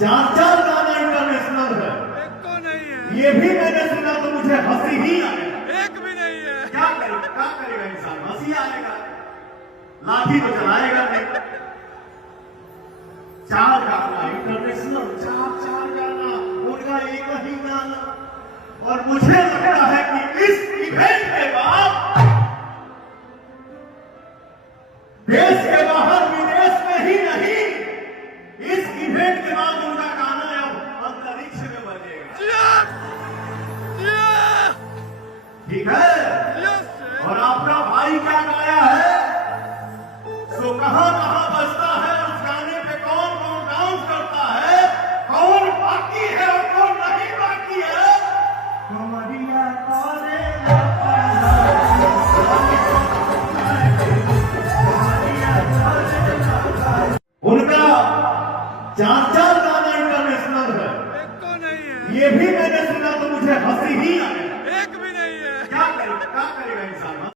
चार चार गाना इंटरनेशनल है, एक तो नहीं है, ये भी मैंने सुना तो मुझे हंसी ही आए। एक भी नहीं है। क्या करेगा इंसान, हंसी आएगा, लाठी तो चलाएगा नहीं। चार गाना इंटरनेशनल, चार चार गाना, उनका एक ही गाना। और मुझे लगता है कि इस इवेंट के बाद देश के बाहर विदेश में ही नहीं, इस इवेंट के बाद उनका गाना अब अंतरिक्ष में बजेगा। ठीक है। और आपका भाई क्या गाया है, सो कहां कहां बजता है, उस गाने पे कौन कौन डांस करता है, कौन बाकी है और कौन नहीं बाकी है। कमरिया तारे उनका चार चार गाना इंटरनेशनल है, एक तो नहीं है, ये भी मैंने सुना तो मुझे हंसी ही आए।